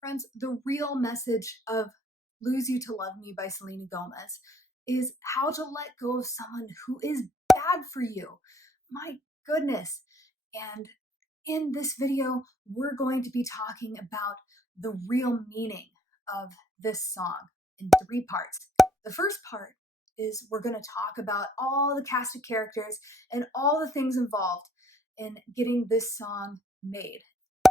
Friends, the real message of Lose You to Love Me by Selena Gomez is how to let go of someone who is bad for you. My goodness. And in this video, we're going to be talking about the real meaning of this song in three parts. The first part is we're going to talk about all the cast of characters and all the things involved in getting this song made.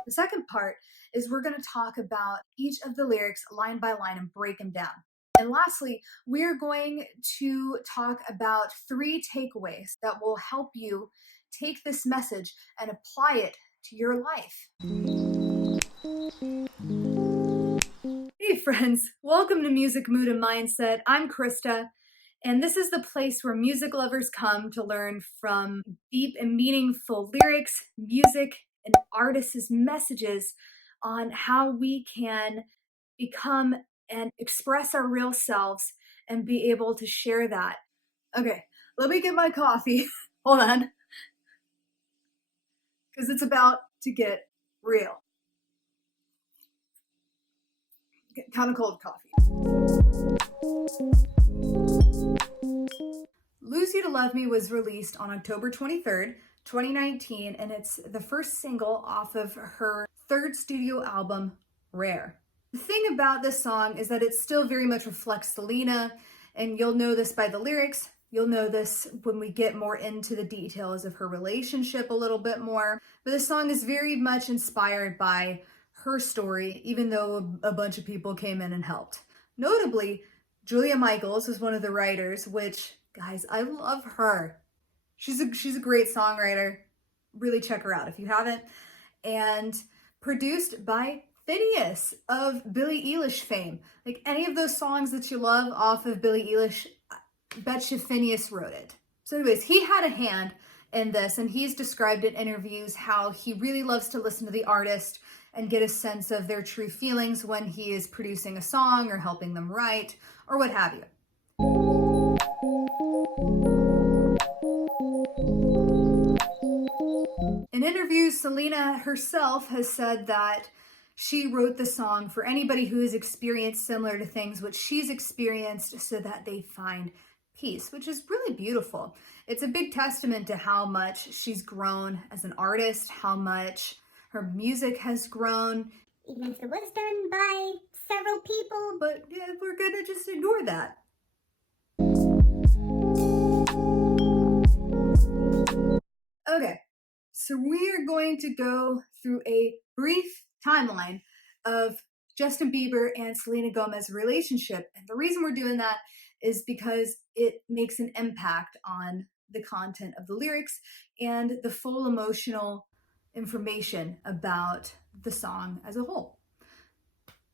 The second part is we're going to talk about each of the lyrics line by line and break them down. And lastly, we're going to talk about three takeaways that will help you take this message and apply it to your life. Hey friends, welcome to Music, Mood, and Mindset. I'm Krista, and this is the place where music lovers come to learn from deep and meaningful lyrics, music, and artists' messages on how we can become and express our real selves and be able to share that. Okay, let me get my coffee. Hold on. Because it's about to get real. Kind of cold coffee. Lose You to Love Me was released on October 23rd, 2019, and it's the first single off of her third studio album, Rare. The thing about this song is that it still very much reflects Selena, and you'll know this by the lyrics. You'll know this when we get more into the details of her relationship a little bit more. But this song is very much inspired by her story, even though a bunch of people came in and helped. Notably, Julia Michaels was one of the writers, which, guys, I love her. She's a great songwriter. Really check her out if you haven't. And produced by Finneas of Billie Eilish fame. Like any of those songs that you love off of Billie Eilish, I bet you Finneas wrote it. So anyways, he had a hand in this, and he's described in interviews how he really loves to listen to the artist and get a sense of their true feelings when he is producing a song or helping them write or what have you. In interviews, Selena herself has said that she wrote the song for anybody who has experienced similar to things which she's experienced so that they find peace, which is really beautiful. It's a big testament to how much she's grown as an artist, how much her music has grown. Even if it was done by several people. But yeah, we're gonna just ignore that. Okay, so we are going to go through a brief timeline of Justin Bieber and Selena Gomez relationship. And the reason we're doing that is because it makes an impact on the content of the lyrics and the full emotional information about the song as a whole.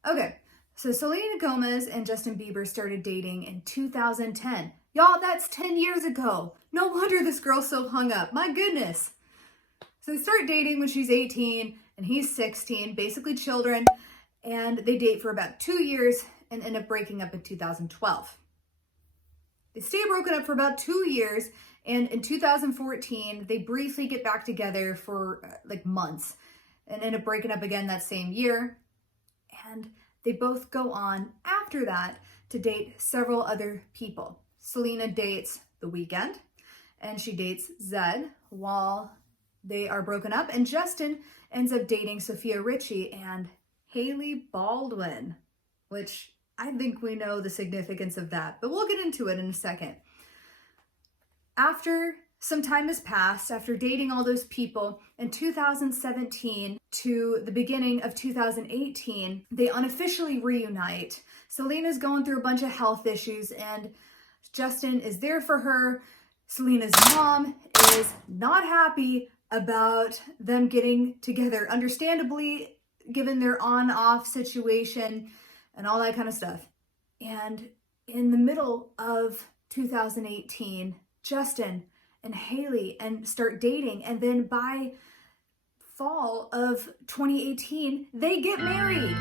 Okay, so Selena Gomez and Justin Bieber started dating in 2010. Y'all, that's 10 years ago. No wonder this girl's so hung up. My goodness. So they start dating when she's 18 and he's 16, basically children, and they date for about 2 years and end up breaking up in 2012. They stay broken up for about 2 years, and in 2014, they briefly get back together for like months and end up breaking up again that same year. And they both go on after that to date several other people. Selena dates The Weeknd, and she dates Zedd while they are broken up, and Justin ends up dating Sophia Richie and Hailey Baldwin, which I think we know the significance of that, but we'll get into it in a second. After some time has passed, after dating all those people, in 2017 to the beginning of 2018, they unofficially reunite. Selena's going through a bunch of health issues, and Justin is there for her. Selena's mom is not happy about them getting together, understandably, given their on-off situation and all that kind of stuff. And in the middle of 2018, Justin and Hailey and start dating, and then by fall of 2018, they get married.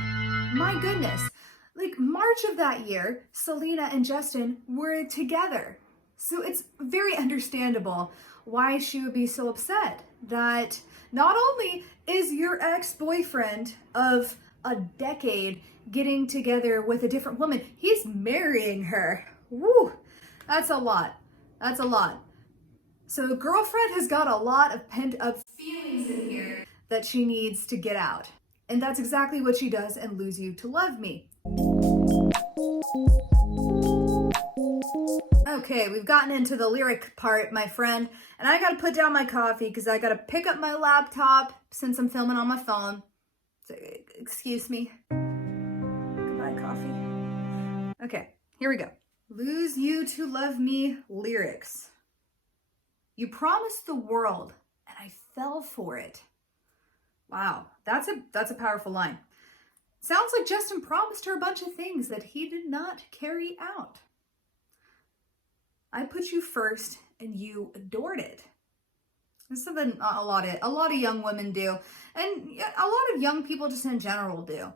My goodness. Like March of that year, Selena and Justin were together. So it's very understandable why she would be so upset that not only is your ex-boyfriend of a decade getting together with a different woman. He's marrying her. Woo, that's a lot. That's a lot. So the girlfriend has got a lot of pent up feelings in here that she needs to get out. And that's exactly what she does in Lose You to Love Me. Okay, we've gotten into the lyric part, my friend, and I gotta put down my coffee because I gotta pick up my laptop since I'm filming on my phone. So, excuse me. Goodbye, coffee. Okay, here we go. Lose You to Love Me lyrics. You promised the world, and I fell for it. Wow, that's a powerful line. Sounds like Justin promised her a bunch of things that he did not carry out. I put you first, and you adored it. It's something a lot of young women do, and a lot of young people just in general do.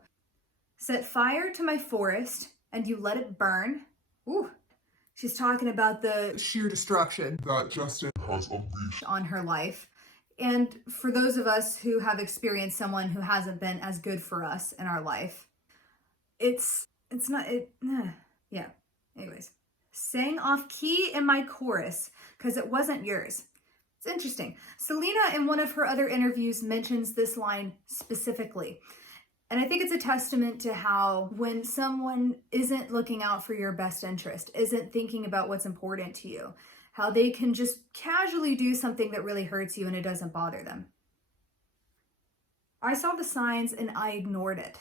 Set fire to my forest, and you let it burn. Ooh, she's talking about the sheer destruction that Justin has unleashed on her life. And for those of us who have experienced someone who hasn't been as good for us in our life, yeah. Anyways, sang off key in my chorus because it wasn't yours. It's interesting. Selena, in one of her other interviews, mentions this line specifically. And I think it's a testament to how when someone isn't looking out for your best interest, isn't thinking about what's important to you, how they can just casually do something that really hurts you and it doesn't bother them. I saw the signs and I ignored it.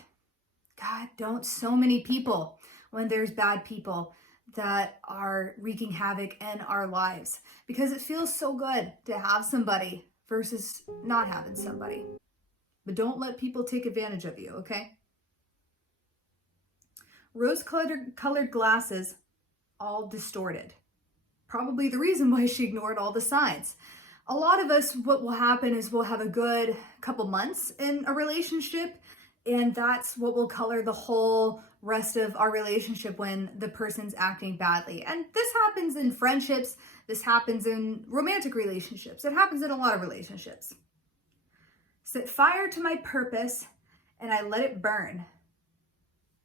God, don't so many people, when there's bad people that are wreaking havoc in our lives, because it feels so good to have somebody versus not having somebody. But don't let people take advantage of you, okay? Rose-colored glasses, all distorted. Probably the reason why she ignored all the signs. A lot of us, what will happen is we'll have a good couple months in a relationship, and that's what will color the whole rest of our relationship when the person's acting badly. And this happens in friendships, this happens in romantic relationships, it happens in a lot of relationships. Set fire to my purpose, and I let it burn.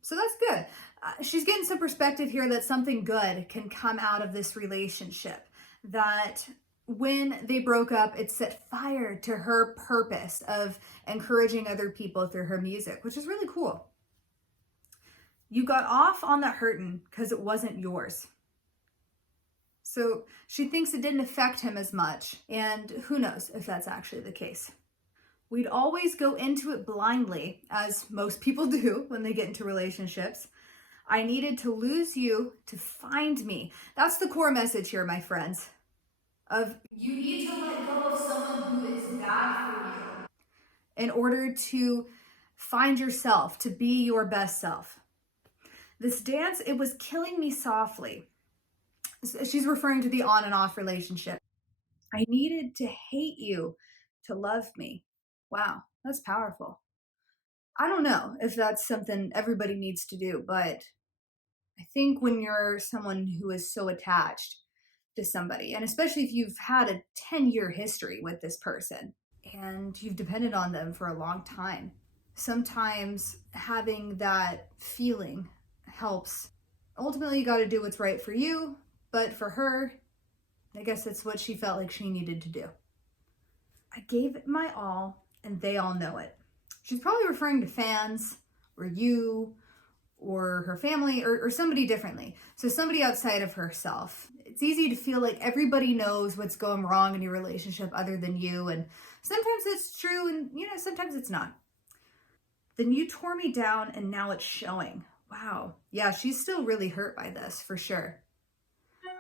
So that's good. She's getting some perspective here that something good can come out of this relationship. That when they broke up, it set fire to her purpose of encouraging other people through her music, which is really cool. You got off on the hurtin' because it wasn't yours. So she thinks it didn't affect him as much, and who knows if that's actually the case. We'd always go into it blindly, as most people do when they get into relationships. I needed to lose you to find me. That's the core message here, my friends. Of you need to let go of someone who is bad for you in order to find yourself, to be your best self. This dance, it was killing me softly. She's referring to the on and off relationship. I needed to hate you to love me. Wow, that's powerful. I don't know if that's something everybody needs to do, but I think when you're someone who is so attached to somebody, and especially if you've had a 10-year history with this person and you've depended on them for a long time, sometimes having that feeling helps. Ultimately, you got to do what's right for you, but for her, I guess it's what she felt like she needed to do. I gave it my all, and they all know it. She's probably referring to fans, or you, or her family, or somebody differently. So somebody outside of herself. It's easy to feel like everybody knows what's going wrong in your relationship other than you, and sometimes it's true, and sometimes it's not. Then you tore me down, and now it's showing. Wow. Yeah, she's still really hurt by this, for sure.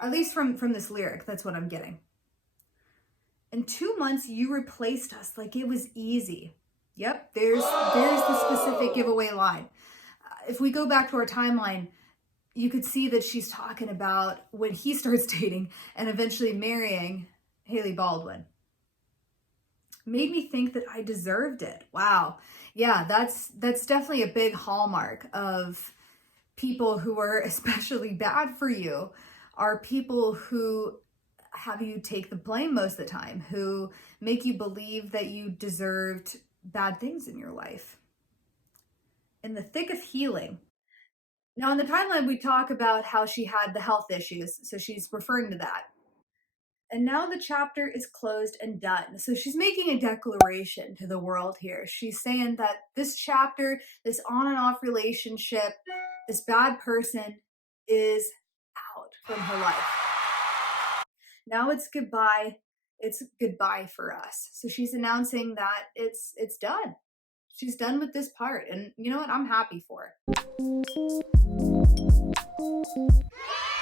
At least from this lyric, that's what I'm getting. In 2 months, you replaced us like it was easy. Yep, there's the specific giveaway line. If we go back to our timeline, you could see that she's talking about when he starts dating and eventually marrying Hailey Baldwin. Made me think that I deserved it. Wow. Yeah, that's definitely a big hallmark of people who are especially bad for you, are people who have you take the blame most of the time, who make you believe that you deserved bad things in your life. in the thick of healing. Now, in the timeline, we talk about how she had the health issues, so she's referring to that. And now the chapter is closed and done. So she's making a declaration to the world here. She's saying that this chapter, this on and off relationship, this bad person is out from her life. Now it's goodbye. It's goodbye for us. So she's announcing that it's done. She's done with this part. And you know what? I'm happy for her.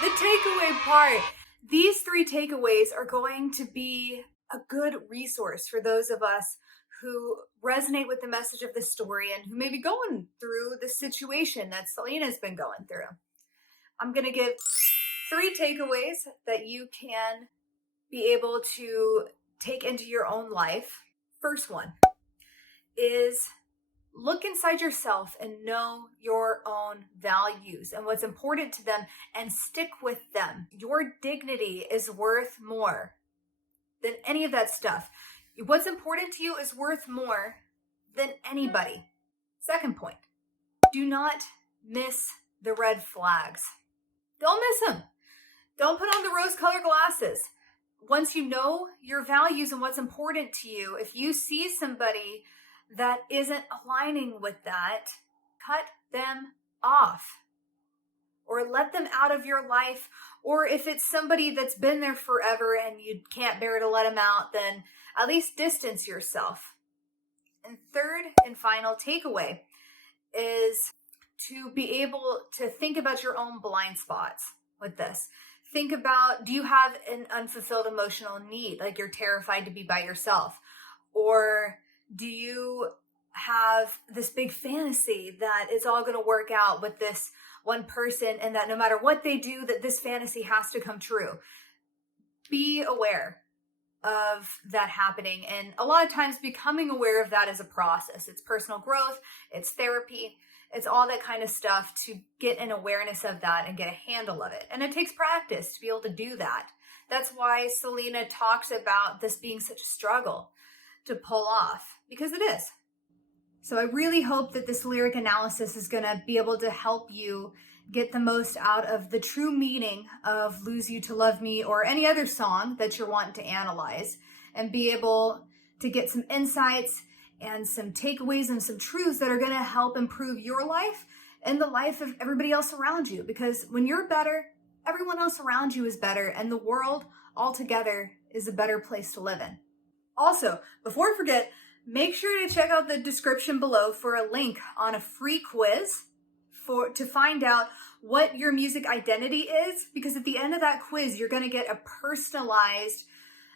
The takeaway part. These 3 takeaways are going to be a good resource for those of us who resonate with the message of the story and who may be going through the situation that Selena's been going through. I'm going to give 3 takeaways that you can be able to take into your own life. First one is look inside yourself and know your own values and what's important to them and stick with them. Your dignity is worth more than any of that stuff. What's important to you is worth more than anybody. Second point, do not miss the red flags. Don't miss them. Don't put on the rose-colored glasses. Once you know your values and what's important to you, if you see somebody that isn't aligning with that, cut them off or let them out of your life. Or if it's somebody that's been there forever and you can't bear to let them out, then at least distance yourself. And third and final takeaway is to be able to think about your own blind spots with this. Think about, do you have an unfulfilled emotional need? Like you're terrified to be by yourself? Or do you have this big fantasy that it's all going to work out with this one person and that no matter what they do, that this fantasy has to come true? Be aware of that happening. And a lot of times becoming aware of that is a process. It's personal growth, it's therapy, it's all that kind of stuff to get an awareness of that and get a handle of it. And it takes practice to be able to do that. That's why Selena talks about this being such a struggle to pull off, because it is. So I really hope that this lyric analysis is going to be able to help you get the most out of the true meaning of Lose You to Love Me or any other song that you're wanting to analyze, and be able to get some insights and some takeaways and some truths that are going to help improve your life and the life of everybody else around you. Because when you're better, everyone else around you is better, and the world altogether is a better place to live in. Also, before I forget, make sure to check out the description below for a link on a free quiz to find out what your music identity is, because at the end of that quiz, you're going to get a personalized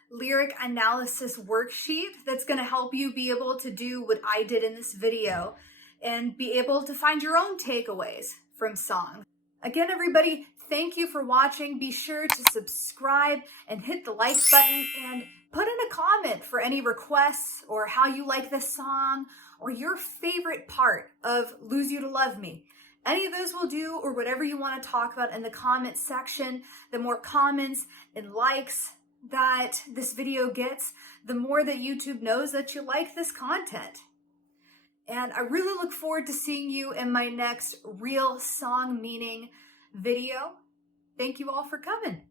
lyric analysis worksheet that's going to help you be able to do what I did in this video and be able to find your own takeaways from songs. Again, everybody, thank you for watching. Be sure to subscribe and hit the like button and put in a comment for any requests or how you like this song or your favorite part of Lose You to Love Me. Any of those will do, or whatever you want to talk about in the comment section. The more comments and likes that this video gets, the more that YouTube knows that you like this content. And I really look forward to seeing you in my next real song meaning video. Thank you all for coming.